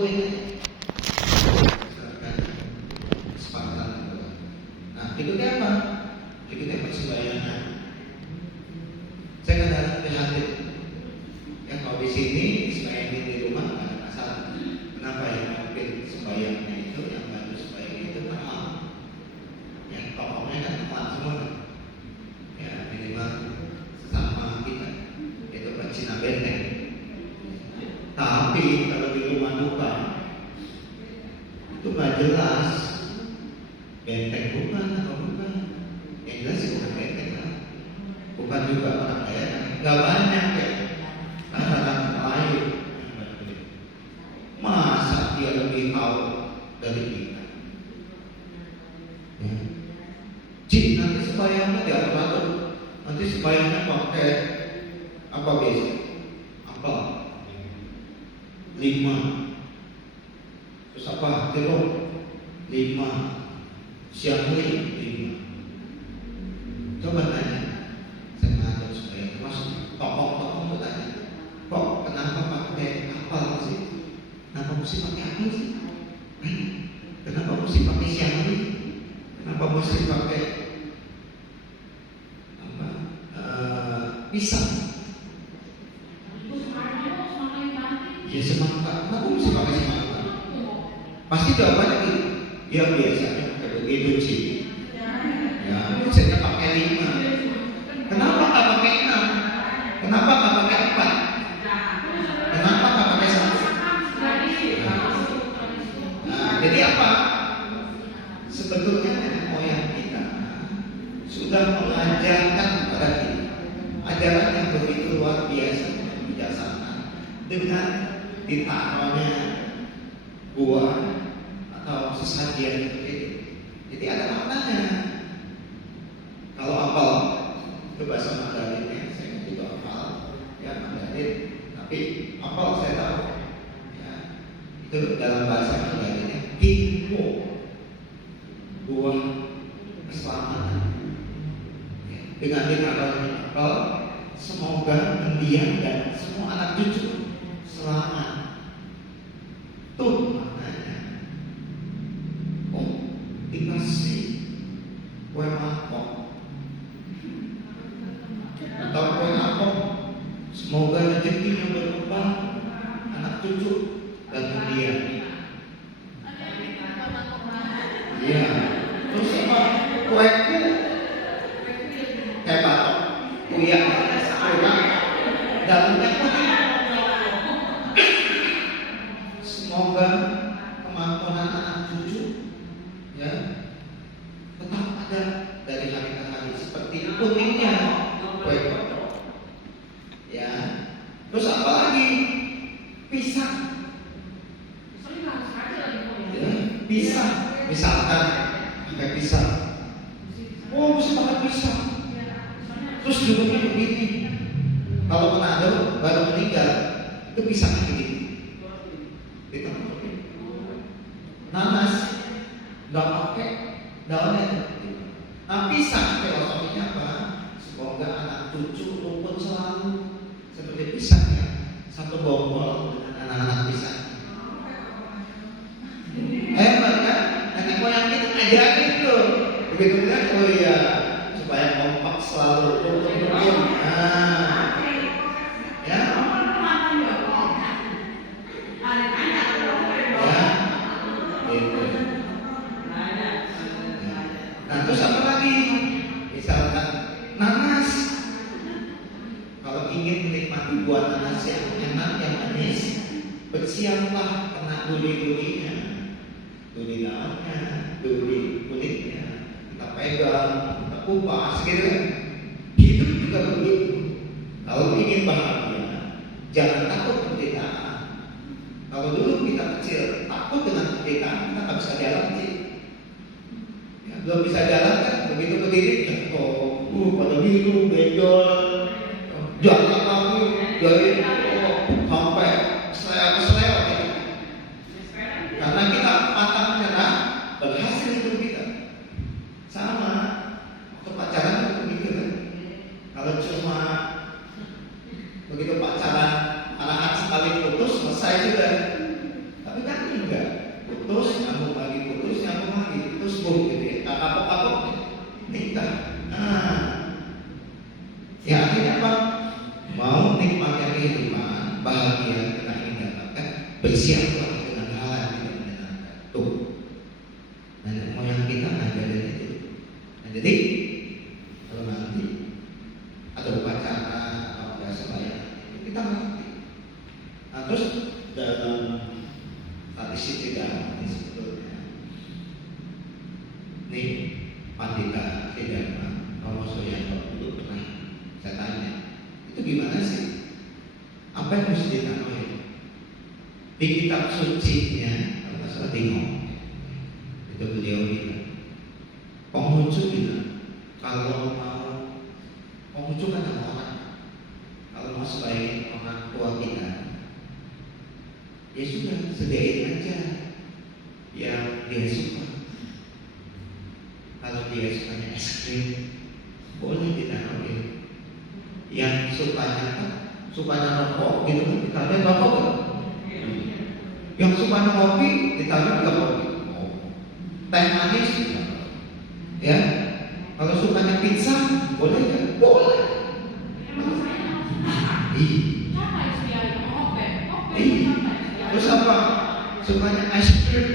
waktuin kesepakatan. Nah, berikutnya apa? Berikutnya persembahyangan. Saya kadang prihatin. Ya kalau di sini sembahyang di rumah nggak ada masalah. Kenapa ya? Mungkin sembahyangnya itu yang bantu sembahyang itu mahal. Ya tokohnya kan mahal semua. Ya minimal sama kita itu kan Cina benteng. Tapi kalau di rumah duka itu nggak jelas benteng bukan atau bukan. Yang jelas sih bukan benteng lah. Bukan juga orang daerah. Nggak banyak ya. Kata-kata lain. Masa dia lebih tahu dari kita? Ya. Cik, nanti sembahyangnya diatur-atur. Nanti sembahyangnya pakai apa biasa? Apa? 5. Terus apa? Telur 5. Siang 5. Coba tanya. Saya mengatur sembahyang. Termasuk tokoh-tokoh bertanya. Kok kenapa pakai apel sih? Kenapa mesti pakai apel sih? Kenapa mesti pakai siang ini? Kenapa mesti pakai apa? Pisang? Ya semangka. Kenapa mesti pakai semangka? Pasti jawabannya gitu. Ya biasanya pakai begitu sih. Ya biasanya pakai 5. Kenapa nggak pakai 6? Kenapa nggak pakai 4? Kenapa nggak pakai 1? Nah, jadi apa? Sebetulnya nenek moyang kita sudah mengajarkan kepada kita ajaran yang begitu luar biasa dan bijaksana dengan ditaruhnya buah atau sesajian seperti itu. Jadi ada maknanya. Kalau apel itu bahasa Mandarinnya saya juga hafal ya Mandarin, tapi apel saya tahu ya, itu dalam bahasa Mandarinnya Kinpo, buah keselamatan ya. Dengan ditaruhnya apel semoga mendiang dan semua anak cucu selamat. Tuh maknanya. Oh, dikasih kue mangkok atau kue apel, semoga rezekinya berkembang, anak cucu dan mendiang. Iya. Terus apa? Kueku kayak batok, kuyak, dalamnya putih. Semoga kemampuan anak cucu ya tetap ada dari hari ke hari seperti kuningnya kue kodok. Ya. Terus apa lagi? Pisang. Ya, pisang. Misalkan pakai pisang. Oh, mesti pakai pisang. Terus duduknya begini. Kalau Manado baru meninggal itu pisangnya begini. Nanas nggak pakai daunnya. Nah, pisang filosofinya apa? Semoga anak cucu rukun selalu seperti pisangnya, satu bonggol dengan anak-anak pisang. Hebat kan? Nenek moyang kita ngajarin tuh. Begitu kan? Oh iya, supaya kompak selalu rukun. Nah, ya. Nah, terus apa lagi? Misalkan nanas. Kalau ingin menikmati buah nanas yang enak, yang manis, bersiaplah kena duri-durinya, duri daunnya, duri kulitnya. Kita pegang, kita kupas, gitu kan? Hidup juga begitu. Kalau ingin bahagia, jangan takut penderitaan. Kalau dulu kita kecil takut dengan penderitaan, kita nggak bisa jalan sih. Ya, belum bisa jalan kan, begitu berdiri jatuh, pada biru, benjol, jalan kaki, dari sampai seleo gitu. Karena kita patah menyerah, berhasil hidup kita. Sama, waktu pacaran itu begitu kan. Kalau cuma begitu pacaran, anak sekali putus selesai juga. Tapi kan bersiaplah dengan hal yang tidak menyenangkan. Tuh, nenek moyang kita ngajarin itu. Nah, jadi kalau nanti ada upacara atau ada sembahyang, kita ngerti. Nah, terus dalam tradisi tidak ini sebetulnya, nih Pandita Kedama Romo Soeyanto dulu pernah saya tanya, itu gimana sih? Apa yang mesti ditanyain? Di kitab sucinya, kalau nggak salah itu beliau bilang, Konghucu bilang, kalau mau Konghucu kan ada orang, kalau mau sebaik orang tua kita, ya sudah sediain aja yang dia suka. Kalau dia sukanya es krim, boleh ditaruhin. Yang sukanya rokok gitu kan, ditaruhin rokok kan? Yang sukanya kopi, ditaruhin juga kopi. Teh manis, ya. Kalau sukanya pizza, boleh kan? Boleh. Terus apa? Sukanya ice cream,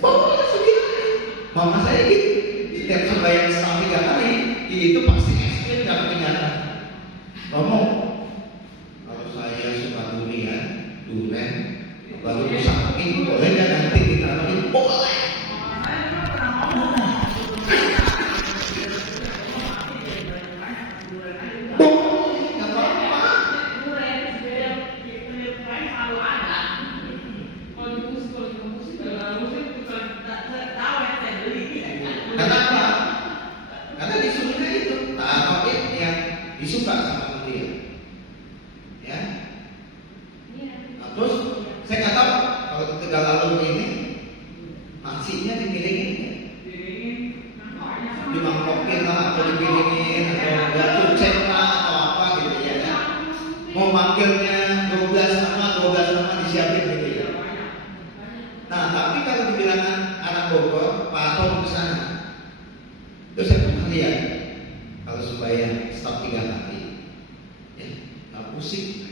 boleh sendiri. Mama saya gitu, setiap sembahyang setengah 3 kali, itu pasti es krim gak ketinggalan. Romo, kalau saya suka durian, baru disamping, boleh gak nanti ditaruhin? Boleh. Kenapa? Karena disuruhnya itu taruhin yang disuka sama dia, ya. Nah, terus saya nggak tahu kalau di Tegalalur ini nasinya dipiringin, dimangkokin lah atau dipiringin atau nggak cucek lah atau apa gitu ya. Mau manggilnya 12 nama disiapin gitu ya. Nah, tapi kalau dibilang anak Bogor, Pak Atom ke sana. Terus saya pernah lihat kalau sembahyang stop 3 kali, ya nggak pusing.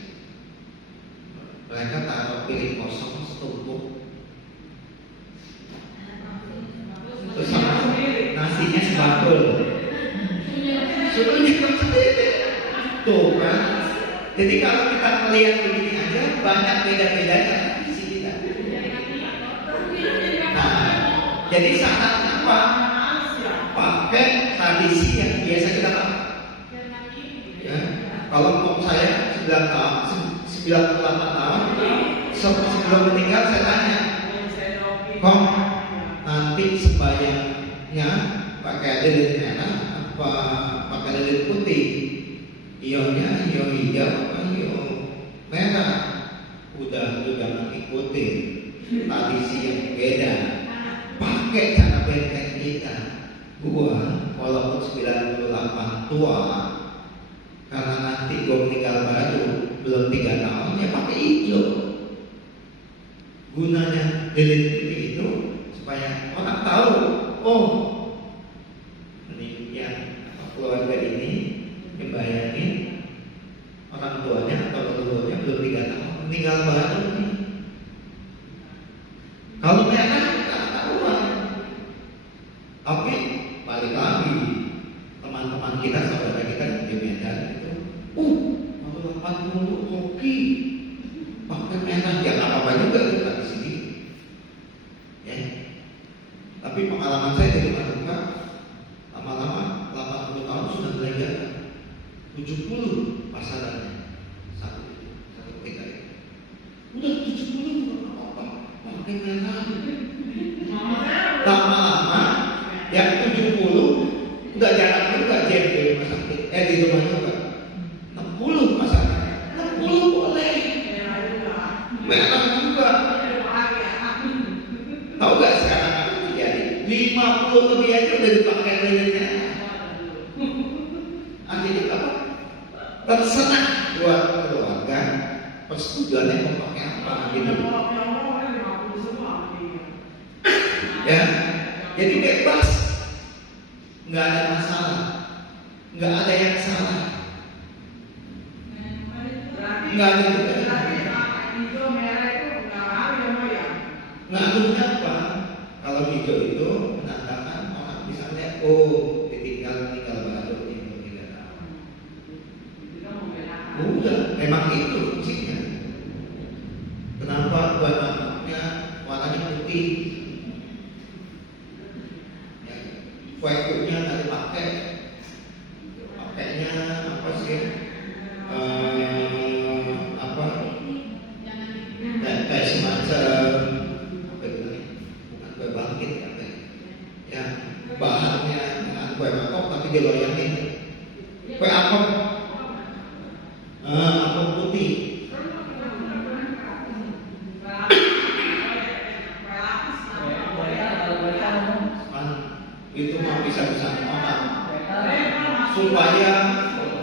Mereka taruh piring kosong setumpuk, terus sama nasinya sebakul, sudah nyimpen sendiri. Tuh kan. Jadi kalau kita melihat begini aja banyak beda-bedanya tradisi kita. Nah, jadi syaratnya apa? Pakai tradisi yang biasa kita pakai. Ya, kalau om saya 98 tahun, sebelum meninggal saya tanya, Kong, nanti sembahyangnya pakai lilin merah apa pakai lilin putih? Ionya iyo hijau apa iyo merah? Udah jangan ikutin tradisi yang beda, pakai cara benteng kita. Gua walaupun 98 tua, karena nanti gua meninggal baru belum 3 tahun, ya pakai hijau. Gunanya lilin putih itu supaya orang tahu, oh ini yang keluarga ini membayangin orang tuanya atau leluhurnya belum 3 tahun meninggal baru nih. Kalau mereka nggak tahuan, tapi balik lagi teman-teman kita, saudara kita di Medan itu, kalau 80 koki pakai merah, ya nggak apa-apa juga kita di sini, ya. Tapi pengalaman saya jadi manusia, lama-lama 80 tahun sudah belajar 70 pasarannya satu ketika itu. Udah 70 nggak apa-apa pakai merah. Lama-lama yang 70 udah jarang juga dia di rumah sakit, di rumah juga. 60 pasarannya, 60 boleh merah juga. Tahu gak sekarang apa terjadi? 50 lebih aja udah dipakai lilinnya. Akhirnya apa? Terserah buat keluarga persetujuannya mau pakai apa gitu. Ya, jadi bebas, nggak ada masalah, nggak ada yang salah, nggak ada juga. Pengaruhnya apa? Kalau hijau itu menandakan orang bisa lihat, oh ditinggal baru itu tidak tahu. Udah, memang itu fungsinya. Kenapa buat anaknya warnanya putih? Ya, kue kupnya tadi pakainya apa sih? Kayak semacam bukan kue bangkit ya, bahannya bukan kue mangkok tapi diloyangin kue apem, apem putih. Itu mah bisa orang supaya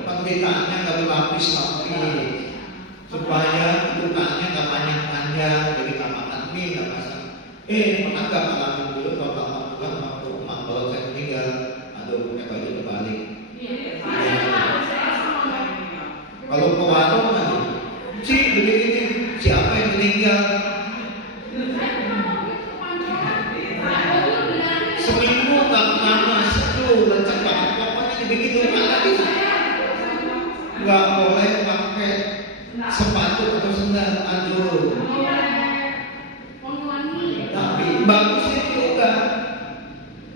penderitaannya nggak berlapis-lapis, supaya lukanya nggak panjang-panjang, jadi nggak makan mie nggak masak. Pernah nggak ngalamin dulu kalau bapak pulang waktu rumah kalau saya meninggal, aduh punya baju terbalik. Kalau ke warung aja, begini, siapa yang meninggal? Seminggu nggak panas, lecek banget pokoknya begitu lagi. Nggak boleh pakai sepatu atau sendal, aduh. Tapi bagusnya juga.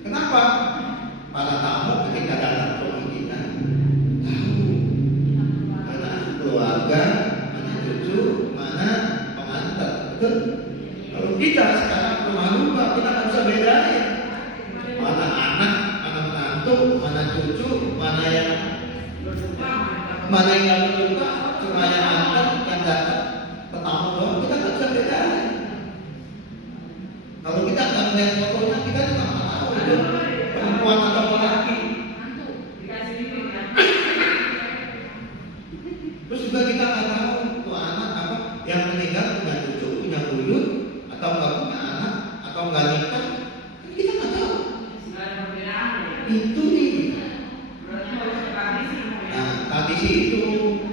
Kenapa? Para tamu ketika datang ke rumah kita tahu mana keluarga, mana cucu, mana pengantar, betul? Kalau kita sekarang ke rumah lupa, kita nggak bisa bedain mana anak, mana menantu, mana cucu, mana yang nggak lupa, cuma yang antar, yang datang tetamu doang, kita nggak bisa bedain. Kalau kita nggak melihat fotonya, kita juga nggak tahu itu perempuan atau laki. Terus juga kita nggak tahu tuh anak apa yang meninggal punya cucu, punya buyut, atau nggak punya anak, atau nggak nikah, kita nggak tahu. Itu nih. Nah, tradisi itu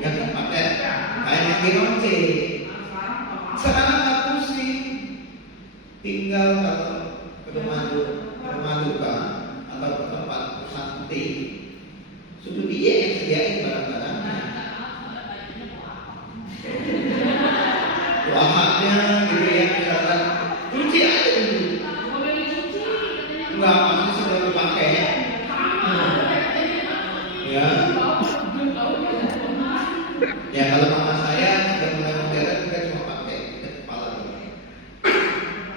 yang pakai kayak laki-laki. Sekarang nggak pusing, tinggal kalau ke rumah duka atau ke tempat santi, sudah dia yang sediain barang-barangnya, wahatnya gitu ya, misalkan cuci aja dulu, nggak pasti sudah dipakai, ya. Ya kalau mama saya sudah mulai modern, kita cuma pakai kepala dulu.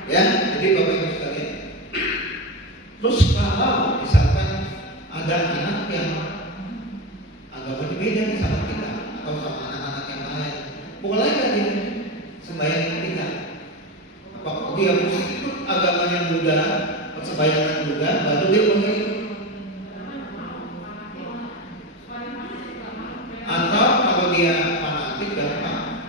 Ya, jadi bapak ibu sekalian. Terus kalau misalkan ada anak yang agamanya beda sama kita atau sama anak-anak yang lain, boleh nggak dia sembahyang kita? Apa dia mesti ikut agama yang Buddha, sembahyang Buddha, baru dia boleh? Atau kalau dia fanatik gampang,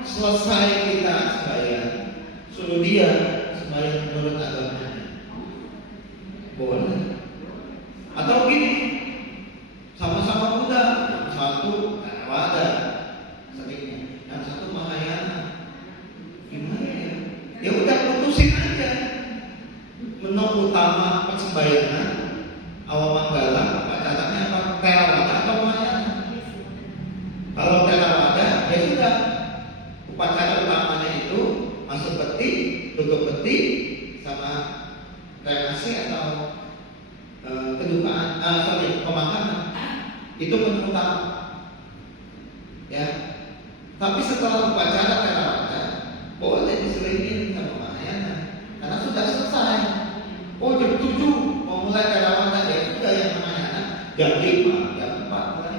selesai kita sembahyang, suruh dia sembahyang menurut agamanya, boleh. Atau gini, sama-sama Buddha, yang satu Theravada seringnya, yang satu Mahayana, gimana ya? Ya udah putusin aja. Menu utama persembahyangan awal manggala, pacarannya apa? Theravada atau Mahayana? Kalau Theravada, ya sudah. Upacara utamanya itu masuk peti, tutup peti, sama kremasi atau kedukaan, pemakaman. Itu menu utama. Ya. Tapi setelah upacara Theravada, boleh diselingin sama Mahayana, karena sudah selesai. Oh jam 7 mau mulai Theravada, ya sudah yang Mahayana jam 5, jam 4 mulai.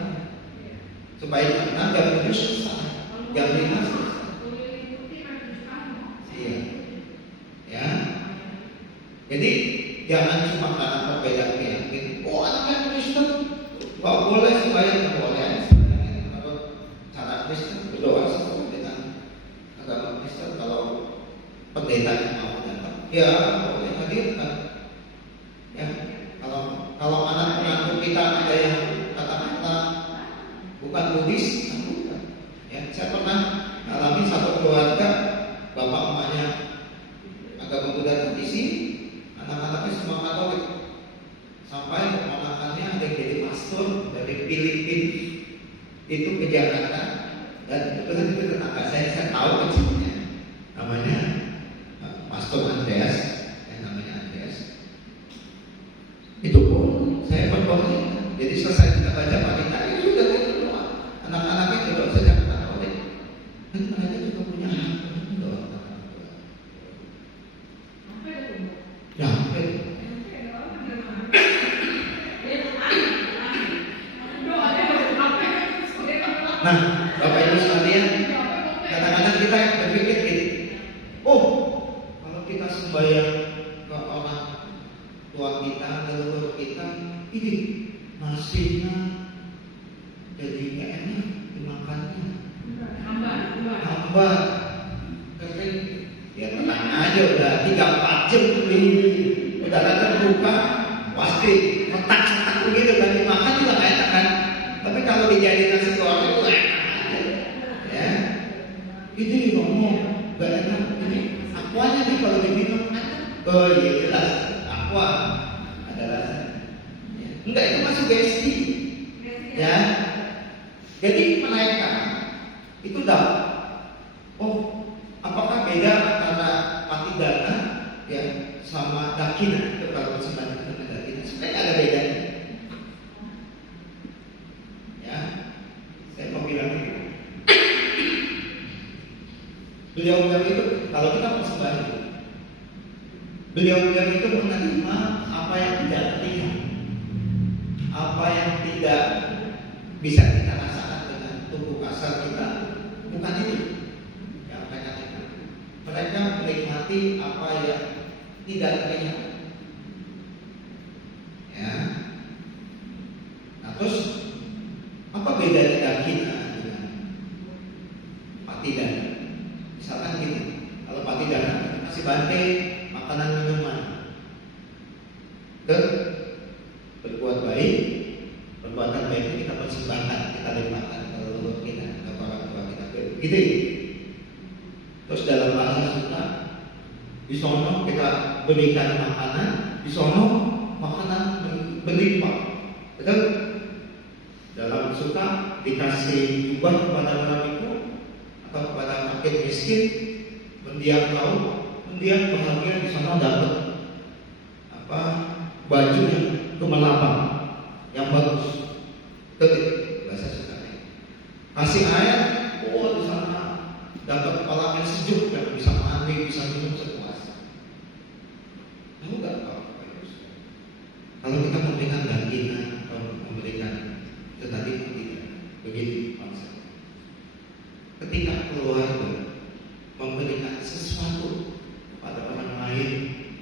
Supaya jam 6, jam 7 selesai, jam 5 selesai. Iya, ya. Jadi jangan cuma karena perbedaan keyakinan. Oh anaknya Kristen, nggak boleh sembahyang, nggak boleh. Menurut cara Kristen berdoa sesuai dengan agama Kristen. Kalau pendetanya mau datang, ya boleh hadirkan. Ya, kalau anak menantu kita ada yang kata-kata bukan Buddhis, bukan. Ya, saya pernah alami satu keluarga, bapak emaknya sih anak-anaknya semua Katolik. Sampai keponakannya ada yang jadi pastor dari Filipina itu ke Jakarta. Dan kebetulan itu tetangga saya tahu kecilnya. Namanya Pastor Andreas, namanya Andreas. Itu pun saya berdoa. Jadi selesai kita baca pagi tadi sudah berdoa. Anak-anaknya juga sejak Katolik. Dan mereka juga punya hak berdoa. Ya, nah, Bapak Ibu sekalian, kadang-kadang kita berpikir gitu, oh, kalau kita sembahyang ke orang tua kita, leluhur kita, ini nasinya jadi nggak enak dimakannya, hambar, kering, ya tenang aja udah 3-4 jam udah terbuka, pasti metak-metak begitu kan dimakan juga nggak enak kan. Tapi kalau dijadiin nasi goreng itu enak aja, ya. Ini ngomong gak enak, ini aquanya nih kalau diminum enak. Oh iya jelas, aqua ada rasanya. Ya. Enggak, itu masih besti, ya. Jadi mereka itu tahu, oh apakah beda antara patidana ya sama dakina? Itu kalau sebanyak dengan dakina, sebenarnya ada bedanya. Saya mau bilang gitu. Beliau-beliau itu kalau kita persembahan, beliau-beliau itu menerima apa yang tidak terlihat, apa yang tidak bisa kita rasakan dengan tubuh kasar kita, bukan itu yang mereka terima. Mereka menikmati apa yang tidak terlihat. Ya. Nah, terus apa bedanya dakina dengan patidana? Misalkan gini, kalau patidana kasih bante makanan minuman, berbuat baik, perbuatan baik kita persembahkan, kita limpahkan ke leluhur kita, ke orang tua kita, gitu. Terus dalam bahasa Sunda, di sono kita berikan makanan, di sono makanan berlimpah, betul? Dalam suka dikasih jubah kepada para biku atau kepada fakir miskin, mendiang tahu, mendiang bahagia di sana dapat apa baju yang gemerlapang yang bagus, ketik bahasa suka. Kasih air, oh di sana dapat kepala yang sejuk yang bisa mandi, bisa minum sepuasnya. Tahu nggak kalau kita memberikan dakina atau memberikan tetapi tidak begitu konsep. Ketika keluarga memberikan sesuatu kepada orang lain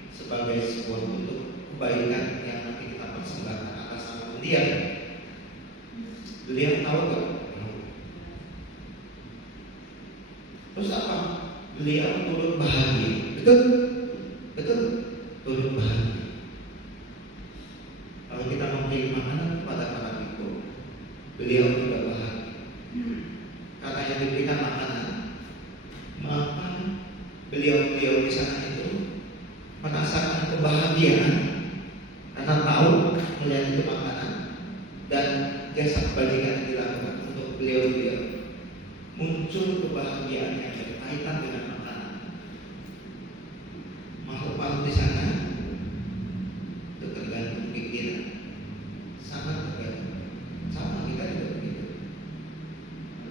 sebagai sebuah bentuk kebaikan yang nanti kita persembahkan atas nama dia, beliau tahu gak? Terus apa? Beliau turut bahagia, betul? Betul? Turut bahagia. Kalau kita memberi makanan kepada para biku, beliau juga bahagia karena yang diberikan makanan, maka beliau di sana itu merasakan kebahagiaan karena tahu melihat itu makanan dan jasa kebajikan yang dilakukan untuk beliau muncul kebahagiaan yang berkaitan dengan makanan. Makhluk-makhluk di sana itu tergantung pikiran, sangat tergantung. Sama kita juga begitu.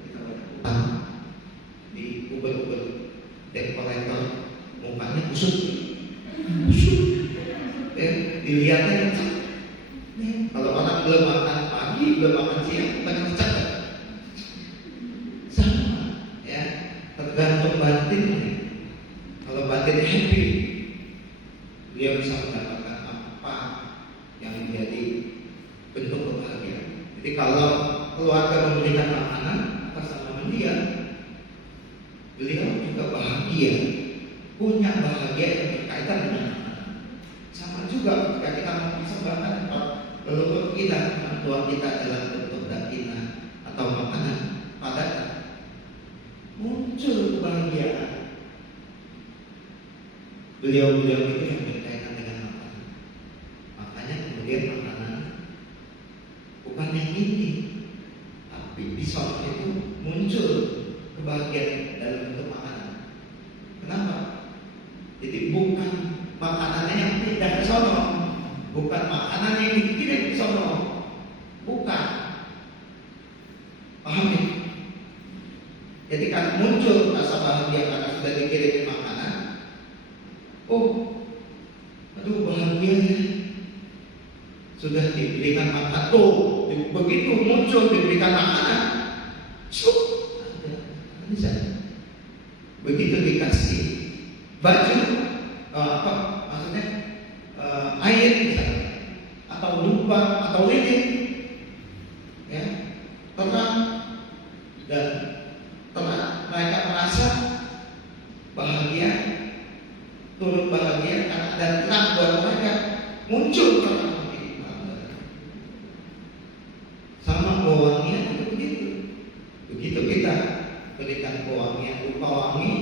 Kita utang di Uber dek kolektor, mukanya kusut, dilihatnya kalau orang belum makan pagi, belum makan siang, mukanya pucat. Sama, ya, tergantung batinnya. Kalau batin happy, dia bisa mendapatkan apa yang menjadi bentuk kebahagiaan. Jadi kalau keluarga memberikan makanan atas nama dia, beliau juga bahagia, punya bahagia yang berkaitan dengan makanan. Sama juga ketika kita mempersembahkan leluhur kita, orang tua kita dalam bentuk dakina atau makanan, pada muncul kebahagiaan. Beliau itu yang makanan yang dikirim ke sono. Bukan. Paham ya? Jadi kan muncul rasa bahagia karena sudah dikirim makanan. Oh, aduh bahagia ya. Sudah diberikan makanan. Tuh, begitu muncul diberikan makanan. Bisa. Begitu dikasih baju, maksudnya air misalnya, atau lupa atau lilin, ya, terang dan terang, mereka merasa bahagia, turut bahagia karena ada terang buat mereka, muncul terang. Sama wanginya itu begitu. Begitu kita berikan wangian rupa wangi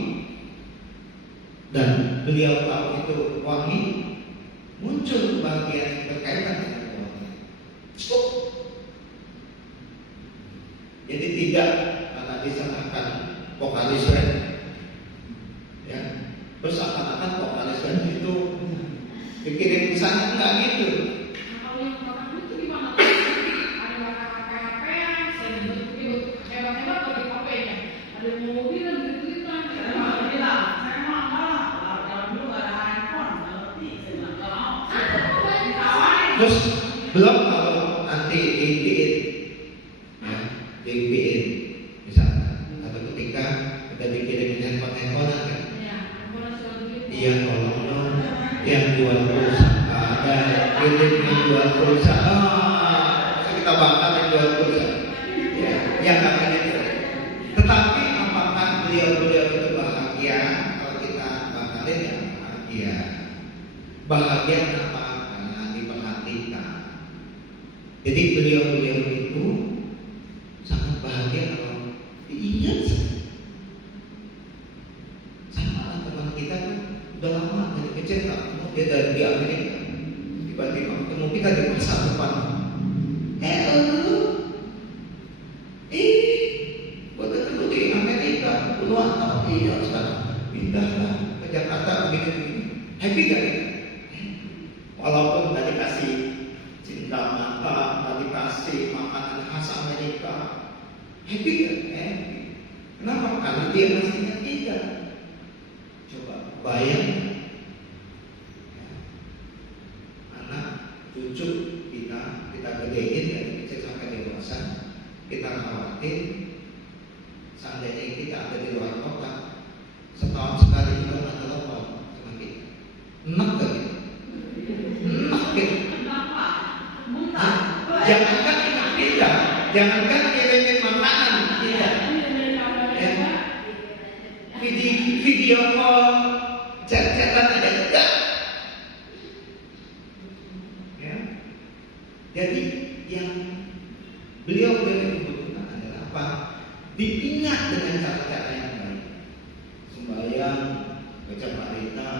dan beliau tahu itu wangi, muncul bahagia yang berkaitan dengan wangi. Jadi tidak karena diserahkan vokalis band, ya, terus akan-akan vokalis band itu dikirim ke sana, enggak gitu. Terus belum kalau nanti diimpiin, ya, diimpiin misalnya, atau ketika kita dikirimin handphone-handphonean kan, iya tolong dong, yang jual pulsa ada, kirim yang jual pulsa, kita bakal yang jual pulsa, ya, yang kami itu. Tetapi apakah beliau-beliau itu bahagia? Kalau kita bakalin ya bahagia. Bahagia kenapa? Jadi beliau-beliau itu sangat bahagia kalau diingat. Sama teman kita tuh udah lama dari kecil tak ketemu, dia dari Amerika, tiba-tiba ketemu kita di pasar depan. Betul itu di Amerika, puluhan tahun dia sekarang pindahlah ke Jakarta begini. Happy gak? Walaupun tadi kasih cinta mata, tadi kasih makanan khas Amerika, happy kan? Happy. Kenapa? Karena dia ngasihnya kita. Coba bayang, ya, anak cucu kita gedein dari kecil sampai dewasa, kita khawatir seandainya kita ada di luar kota, setahun sekali kita nggak telepon sama kita, enak gak gitu? Enak gitu. Jangankan kita, jangankan kirimin makanan kita, ya. Video call, chat-chatan aja enggak, ya. Jadi yang beliau butuhkan adalah apa? Diingat dengan cara-cara yang baik, sembahyang, baca parita,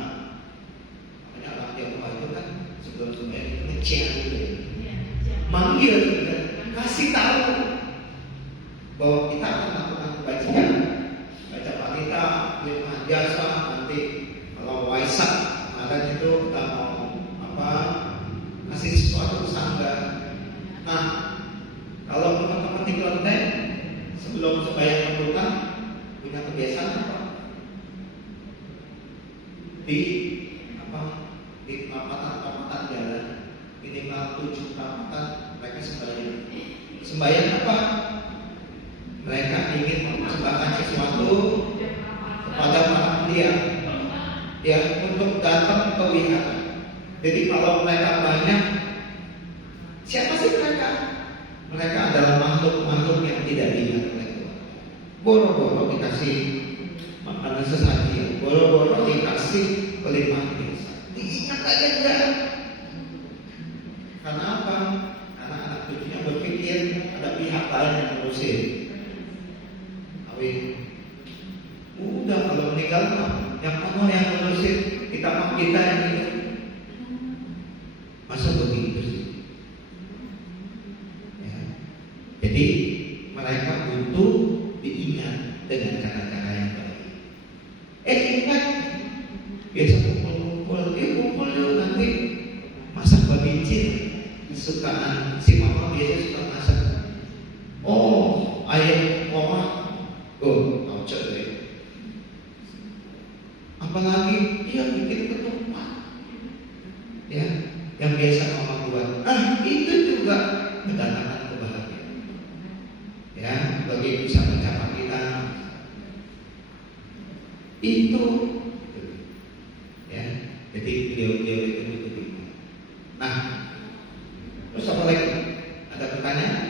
makanya Allah Tionghoa itu kan sebelum sembahyang itu ngecek gitu ya. Manggil kita, kasih tahu bahwa kita akan melakukan kebajikan, baca parita, lima jasa, nanti kalau Waisak kemarin itu kita mau apa, kasih sesuatu ke sangga. Nah, kalau teman-teman di kelenteng sebelum sembahyang pembuka punya kebiasaan apa? Di perapatan jalan minimal 7 perapatan mereka sembahyang. Sembahyang apa? Mereka ingin mempersembahkan sesuatu kepada para mulia, ya, untuk datang ke wihara. Jadi kalau mereka banyak, siapa sih mereka? Mereka adalah makhluk-makhluk yang tidak diingat oleh Tuhan. Boro-boro dikasih makanan sesaji, boro-boro dikasih kelimpahan biasa, diingat aja enggak? Karena apa? Karena anak cucunya berpikir ada pihak lain yang ngurusin. Awin, udah kalau meninggal yang Allah yang ngurusin, kita yang hidup. Masa begitu sih? Ya. Jadi mereka butuh diingat dengan cara-cara yang baik. Ingat, biasa kumpul-kumpul, kumpul yuk nanti masak babi cin. kesukaan si mama biasanya suka masak. Oh, ayam mama, oh, cocok deh. Apalagi dia bikin ketupat, ya, yang biasa mama buat. Itu juga mendatangkan kebahagiaan. Ya, bagi bisa mencapai kita itu, ya. Jadi beliau itu begitu. Nah, terus apa lagi? Ada pertanyaan?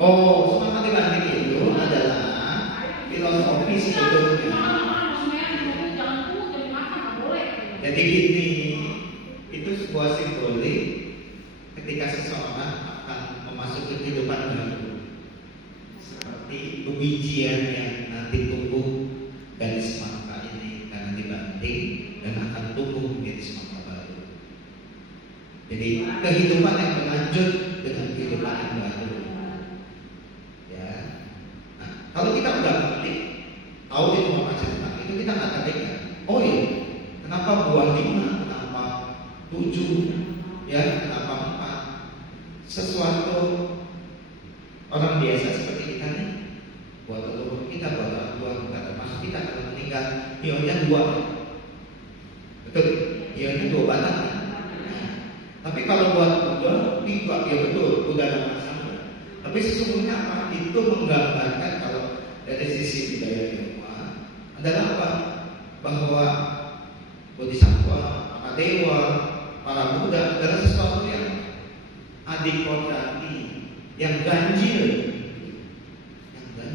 Oh, semangat dibanting itu adalah filosofi sebetulnya. Jadi gini, itu sebuah simbolik ketika seseorang akan memasuki kehidupan baru, seperti bebijian yang nanti tumbuh dari semangka ini karena dibanting dan akan tumbuh menjadi semangka baru. Jadi kehidupan yang berlanjut dengan kehidupan yang baru. Ya. Nah, kalau kita udah ngerti, tahu informasi tentang itu, kita nggak terdekat. Oh iya, kenapa buah 5, kenapa 7, ya, kenapa 4? Sesuatu orang biasa seperti kita nih, buat leluhur kita, buat orang tua kita, termasuk kita kalau meninggal, ionya 2, betul? Ionya 2 batang. Nah, tapi kalau buat Buddha 3, ya betul, udah ada masalah. Tapi sesungguhnya apa? Itu menggambarkan kalau dari sisi budaya Tionghoa adalah apa? Bahwa Bodhisattva, para dewa, para Buddha adalah sesuatu yang adikodrati, yang ganjil,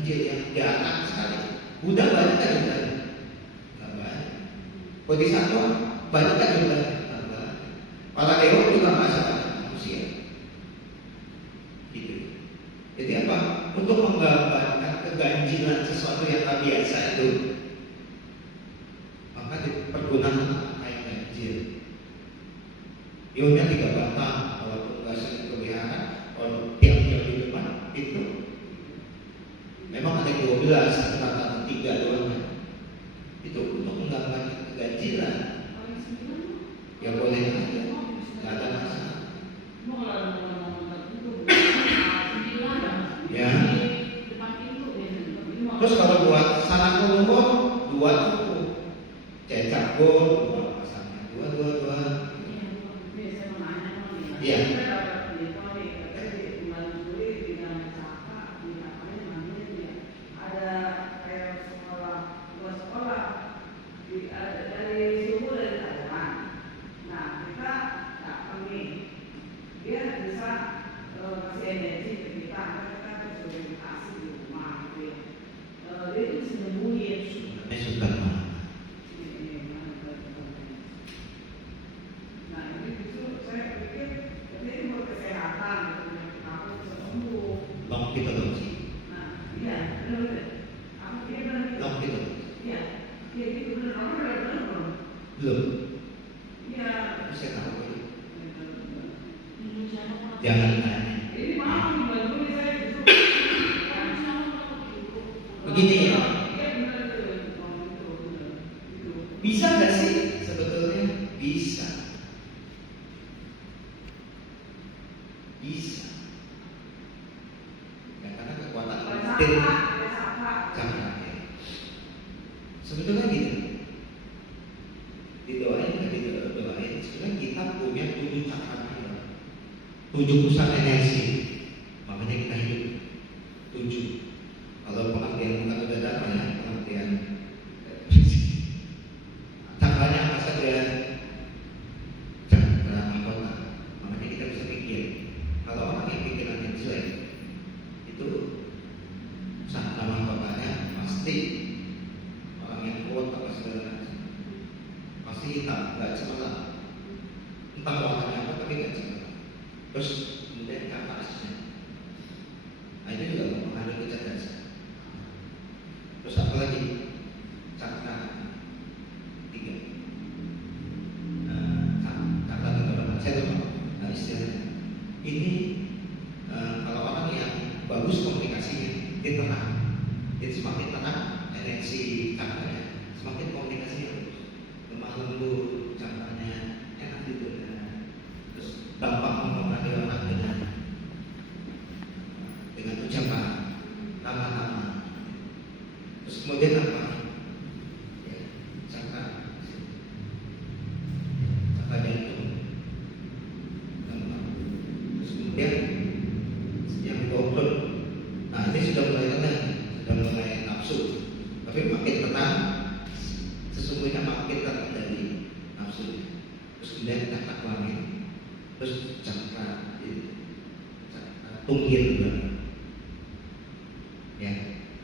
yang jarang sekali. Buddha banyak kan jumlahnya? Tidak banyak. Bodhisattva banyak kan jumlahnya? Tidak banyak. Para dewa juga masih banyak manusia. Gitu. Jadi apa? Untuk menggambarkan keganjilan sesuatu yang tak biasa itu, maka dipergunakan kain ganjil. Ionya 3 batang, walaupun nggak sering kelihatan. Kalau tiangnya di depan itu memang ada 12, satu batang 3 doang. Itu untuk menggambarkan keganjilan. Ya boleh aja, nggak ada masalah. Ya. Terus kalau buat sanak kelompok 2 cukup. Cetak gol 2 pasangnya, 2. Iya. Belum. Saya tahu. Jangan tanya. Begini ya. Bisa nggak sih sebetulnya? Bisa. Bisa. Ya, karena kekuatan batin jangan. Sebetulnya gitu. Didoain nggak didoain? Sebenarnya kita punya 7 cakra, 7 pusat energi. Makanya kita hidup 7. Kalau pengertian bukan udah dapat ya, pengertian cakranya apa saja? Cakra mahkota. Makanya kita bisa pikir. Kalau orang yang pikirannya jelek, itu cakra mahkotanya pasti orang yang kuat apa segala macam. Pasti hitam, nggak cemerlang. Entah warnanya apa, tapi nggak cemerlang. Terus kemudian kapasitasnya, nah itu juga mempengaruhi kecerdasan. Terus apa lagi? Cakra 3. Cakra 3, saya lupa istilahnya. Ini kalau orang yang bagus komunikasinya, dia tenang. Jadi semakin tenang energi cakranya, semakin komunikasinya bagus. Lemah lembut cakranya, enak tidur. tentang sesungguhnya makin terkendali nafsu. Terus kemudian cakra kelamin, terus cakra tunggir juga. Ya,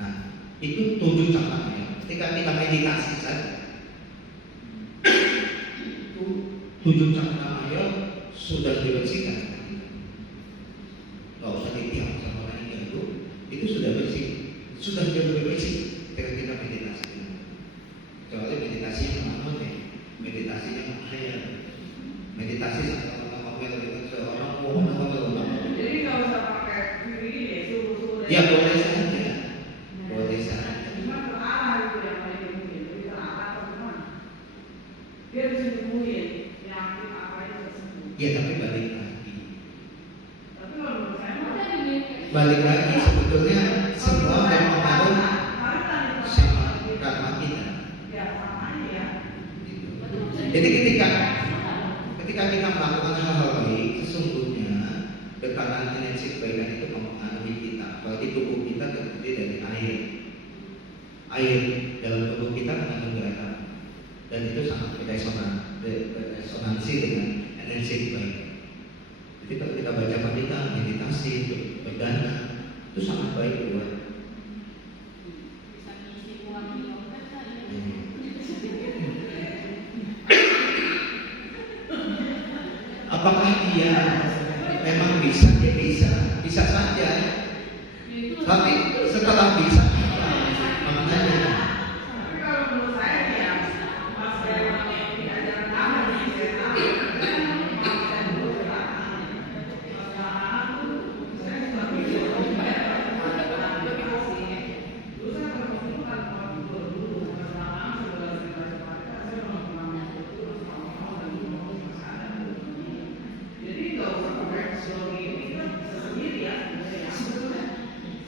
nah itu 7 cakra ya. Ketika kita meditasi saja, itu 7 cakra maya sudah dibersihkan. Gak usah ditiang sama orang yang itu sudah bersih, sudah jauh lebih bersih ketika kita meditasi. Kecuali meditasi yang mana nih? Meditasinya makanya meditasi sama dengan seorang mohon Allah. Jadi kalau usah pakai ini ya suruh Ya boleh saja, boleh saja. cuma terarah itu yang paling mungkin. Jadi terarah atau gimana? Dia bisa sembuhin yang apa itu sembuh. Ya tapi balik lagi, Tapi kalau menurut saya balik lagi sebetulnya semua berpengaruh sama karma kita. ya sama aja ya. Gitu. Jadi ketika kita melakukan hal-hal baik, sesungguhnya tekanan energi kebaikan itu mempengaruhi kita. Apalagi tubuh kita terdiri dari air. Air dalam tubuh kita mengandung garam, dan itu sangat beresonansi dengan energi kebaikan. Jadi kalau kita baca pandita, meditasi, berdana, itu sangat baik buat. Apakah dia memang bisa? Dia bisa saja. Tapi setelah bisa, maknanya. Tapi kalau menurut saya ya pas saya diajaran lama nih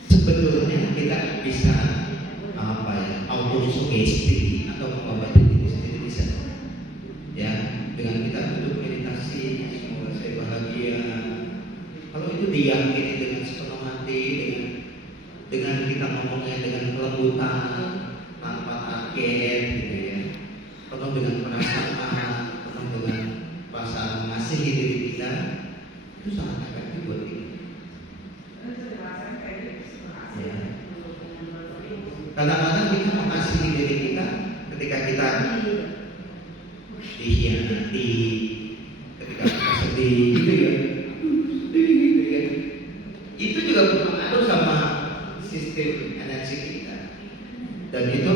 Sebetulnya kita bisa autosugesti atau mengobati diri sendiri bisa. Ya, dengan kita duduk meditasi, semoga saya bahagia. Kalau itu diyakini dengan sepenuh hati, dengan kita ngomongnya dengan kelembutan, tanpa kaget, gitu ya. Penuh dengan perasaan, penuh dengan perasaan mengasihi diri kita, itu sangat efektif buat kita. Ya. Kadang-kadang kita mengasihi diri kita ketika kita dikhianati, ketika kita sedih, gitu ya. Itu juga berpengaruh sama sistem energi kita, dan itu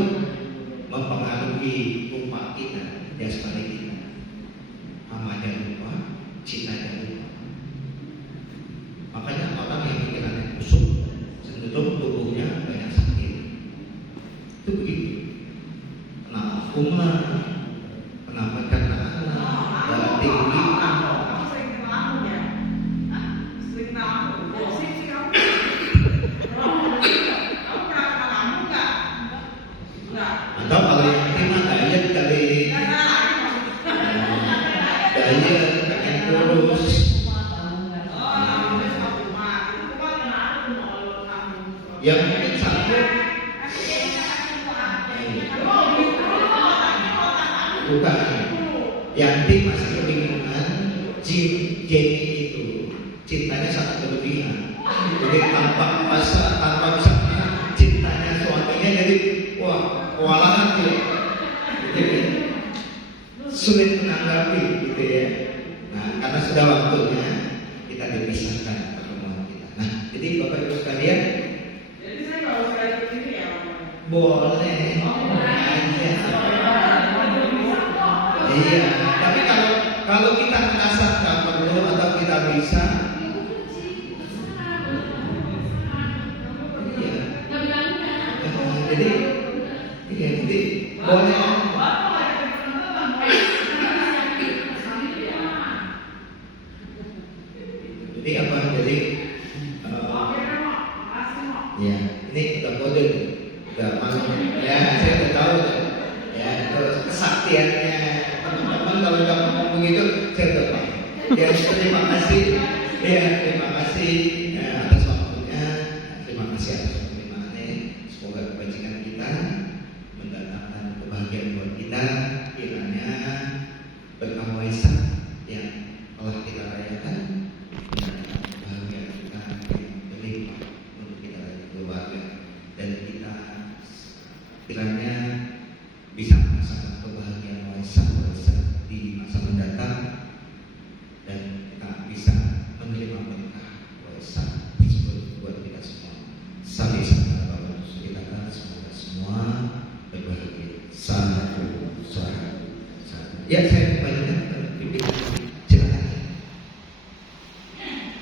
mempengaruhi rupa kita, jasmani kita. Namanya rupa, cintanya rupa. Makanya orang yang pikirannya kusut, cenderung tubuhnya banyak sakit. Itu begitu. Kenapa kumla? Kenapa karena darah tinggi? sering ngelamun ya? Sering ngelamun? Sering sih kamu? Kamu pernah ngelamun nggak? Nggak. Atau kalau yang terima diet kali, diet pengen kurus. Ya mungkin satu, bukan. Yanti masih kebingungan. Jenny itu cintanya sangat berlebihan. Jadi tanpa bisa menahan cintanya suaminya, jadi kewalahan dia. Jadi sulit menanggapi, gitu ya. Nah, karena sudah waktunya kita dipisahkan pertemuan kita. Nah, jadi Bapak Ibu sekalian, Jadi saya nggak usah ikut ini ya? boleh aja. Iya, tapi kalau kita merasa nggak perlu atau kita bisa, iya. Jadi boleh. Jadi apa? Jadi ya, ini udah kode, udah masuk. Ya, saya udah tahu. Ya, terus kesaktiannya teman-teman kalau udah ngomong begitu, saya udah tahu. Ya, terima kasih. Ya, terima kasih atas waktunya. Terima kasih atas penerimaannya. Semoga kebajikan kita mendatang. kebahagiaan buat kita. Kiranya berkah Waisak yang telah kita rayakan bahagia kita yang berlimpah untuk kita dan keluarga, dan kita kiranya bisa merasakan kebahagiaan Waisak di masa mendatang, dan kita bisa menerima berkah Waisak tersebut buat kita semua. Sampai sampai Bapak kita kan semoga semua berbahagia. Satu. Ya, saya